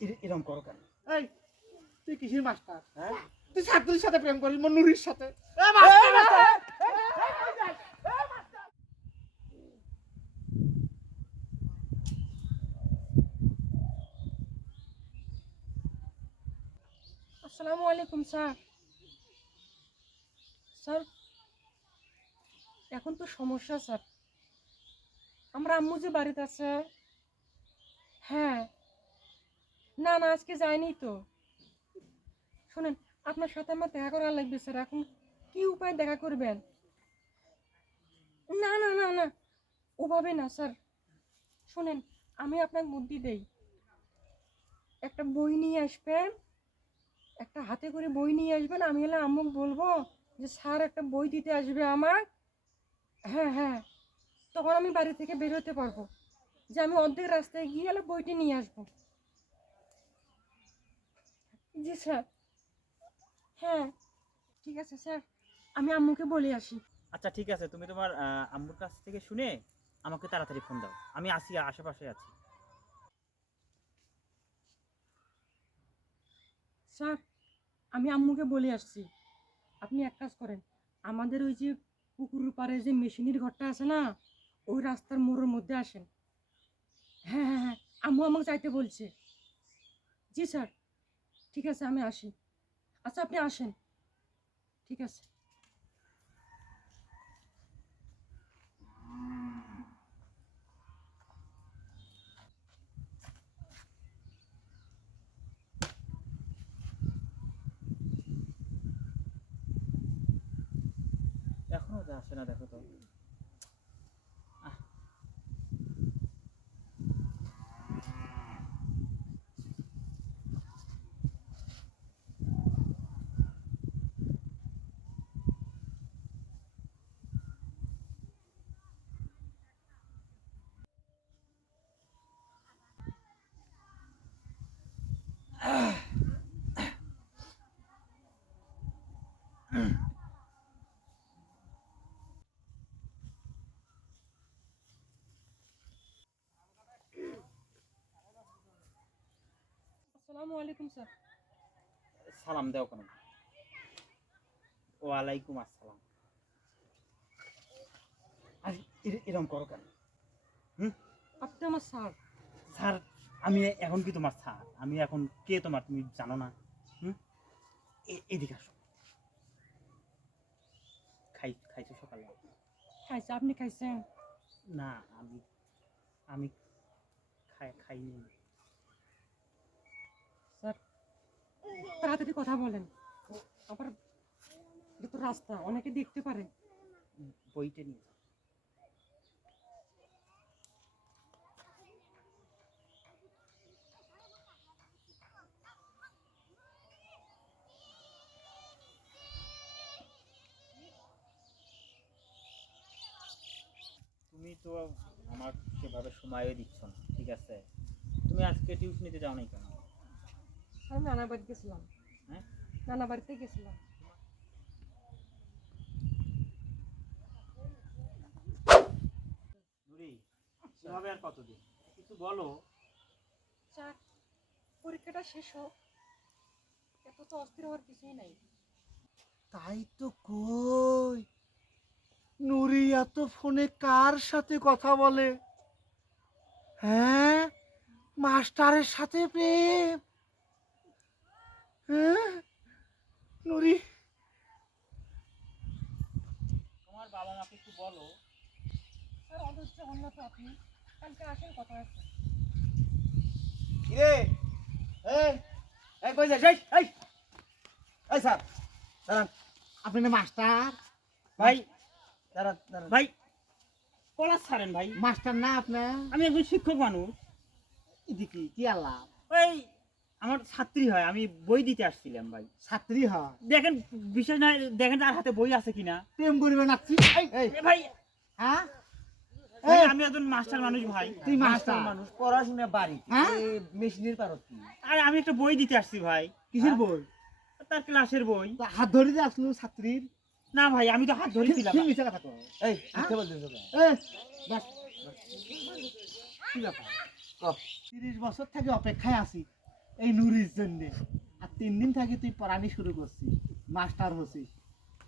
এ- এরম করো কেন? এই তুই কিসের মাস্টার? হ্যাঁ? তুই ছাত্রীর সাথে প্রেম করিস মোর নুরির সাথে আসসালামু আলাইকুম স্যার। স্যার এখন তো সমস্যা স্যার। আমরা আম্মু যে বাড়িতে আছে হ্যাঁ না না, আজকে যায়নি তো। শোনেন, আপনার সাথে আমার দেখা করা লাগবে, স্যার। এখন কি উপায় দেখা করবেন? না না না না, ওভাবে না, স্যার। শোনেন, আমি আপনাকে বুদ্ধি দেই। একটা বই নিয়ে আসবেন, একটা হাতে করে বই নিয়ে আসবেন, আমি হলে আম্মুক বলব যে, স্যার, একটা বই দিতে আসবে আমার হ্যাঁ হ্যাঁ তখন আমি বাড়ি থেকে বেরোতে পারব। যে আমি অর্ধেক রাস্তায় গিয়ে বইটি নিয়ে আসব। জি স্যার। হ্যাঁ। ঠিক আছে স্যার। আমি আম্মুকে বলে আসি। আচ্ছা ঠিক আছে। তুমি তোমার আহ, আম্মুর কাছ থেকে শুনে আমাকে তাড়াতাড়ি ফোন দাও। আমি আসি আশেপাশে আছি। স্যার আমি আম্মুকে বলে আসছি। আপনি এক কাজ করেন। আমাদের ওই যে পুকুর পাড়ে যে মেশিনের ঘরটা আছে না ওই রাস্তার মোড়ের মধ্যে আসেন। হ্যাঁ হ্যাঁ হ্যাঁ। আম্মু আমাকে চাইতে বলছে। জি স্যার। ঠিক আছে আমি আসি। আচ্ছা আপনি আসেন। ঠিক আছে। এখনও আসে না দেখো তো আহ, আসসালামু আলাইকুম স্যার। সালাম দাও কেন? ওয়ালাইকুম আসসালাম। আর এ- এরম করো কেন? আপনি আমার স্যার। স্যার আমি এখন কি তোমার স্যার? আমি এখন কে তোমার তুমি জানো না? হুম? এদিকে আসো। খাই খাইছো সকালে? খাইছে আপনি খাইছেন? না আমি আমি খাই খাইনি স্যার তাড়াতাড়ি কথা বলেন আবার তো রাস্তা অনেকে দেখতে পারে। বইটা নিয়ে তুমি তো আমার সেভাবে সময়ও দিচ্ছ না ঠিক আছে? তুমি আজকে টিউশন নিতে যাও নাই কেন? আমি নানা বাড়ি গেছিলাম। নানা বাড়িতে গেছিলাম। নুরি আর কতদিন? কিছু বলো। যাক পরীক্ষাটা শেষ হোক। এত তো অস্থির হওয়ার কিছুই নাই। তাই তো কই? নুরি এত ফোনে কার সাথে কথা বলে? হ্যাঁ? মাস্টারের সাথে প্রেম? নুরি। তোমার বাবা মাকে একটু বলো। স্যার অধৈর্য হন না তো আপনি। কালকে আসেন কথা আছে। কিরে? এই এই কই যাস? এই এই এই স্যার দাঁড়ান। আপনি না মাস্টার? ভাই। দাঁড়ান দাঁড়ান। ভাই পলাশ ছাড়েন ভাই। মাস্টার না আপনার? আমি একজন শিক্ষক মানুষ। এদিকে কি আল্লাহ ওই আমার ছাত্রী হয় আমি বই দিতে আসছিলাম ভাই। ছাত্রী হয়? দেখেন বিশেষ না দেখেন তার হাতে বই আছে কিনা। প্রেম করিবে এ ভাই হ্যাঁ? আমি একজন মাস্টার মানুষ ভাই। তুই মাস্টার মানুষ পড়াশোনা বাড়ি। হ্যাঁ? মেশিনের পারত কি? আর আমি একটা বই দিতে আসছি ভাই। কিসের বই? তার ক্লাসের বই। হাত ধরে আসলো ছাত্রীর? না ভাই আমি তো হাত ধরেছিলাম। কি মিছে কথা কও। এই হ্যাঁ? মিথ্যে বলতেছ কেন? এই বাস। কি ব্যাপার? তিরিশ বছর থেকে অপেক্ষায় আছি। এই নুরির জন্য। আর তিন দিন থাকি তুই পড়ানি শুরু করছিস মাস্টার হচ্ছিস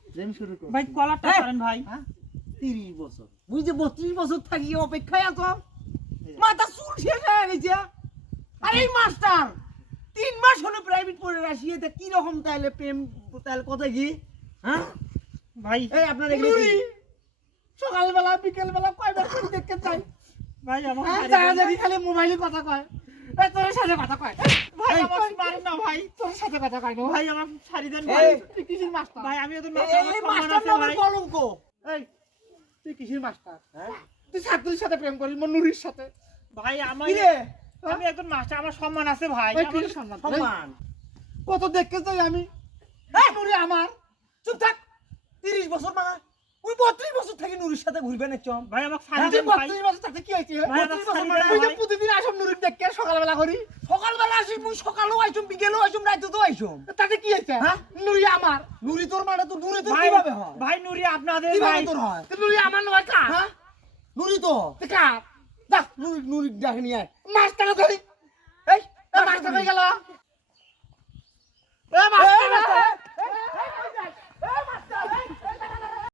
প্রেম শুরু কর ভাই কলারটা হ্যাঁ। করেন ভাই। হ্যাঁ? তিরিশ বছর। বুঝি যে বত্রিশ বছর থাকি অপেক্ষায় আছো? মাথা চুল শেষ হয়ে গেছে। আর এই মাস্টার তিন মাস হলো প্রাইভেট পড়ে রাশিয়ে তা কি রকম তাহলে প্রেম তাহলে কথা কি? হ্যাঁ? ভাই এই আপনার এগুলো কি? সকালবেলা বিকেলবেলা কয়বার করে দেখতে চাই? ভাই আমার হ্যাঁ, খালি মোবাইলে কথা কয়। এই তোর সাথে কথা কয়। ভাই আমার মারেন না ভাই। তোর সাথে কথা কয় না ভাই আমার ছাড়ি দেন ভাই। তুই কিসের মাস্টার? ভাই আমি ওদের মাস্টার এই মাস্টার নামের কলঙ্ক। এই তুই কিসের মাস্টার? তুই ছাত্রীর সাথে প্রেম করিস মনুরির সাথে। ভাই আমার রে আমি একজন মাস্টার আমার সম্মান আছে ভাই। আমার সম্মান? সম্মান। কত দেখতে চাই আমি? নুরি আমার। চুপ থাক। তিরিশ বছর মা ওই বত্রিশ বছর থেকে নুরির সাথে ঘুরবে না চম। ভাই আমাকে ছাড়ি তুই বত্রিশ বছর থাকতে কি হয়েছে? বত্রিশ বছর মানে ওই যে প্রতিদিন আসম নুরির দেখকে সকালবেলা করি? সকালবেলা আসি মুই সকালেও আইসুম বিকেলেও আইসুম রাইতেও আইসুম। তাতে কি হয়েছে? হ্যাঁ? নুরি আমার। নুরি তোর মানে তো নুরি তোর কীভাবে হয়? ভাই নুরি আপনাদের ভাই। তোর হয়? নুরি আমার নয় কার? হ্যাঁ? নুরি তো। তো কার? দেখ নুরি নুরি দেখ নিয়ে আয়। মাছটাকে ধরি। এই মাছটা কই গেল। এ মাছটা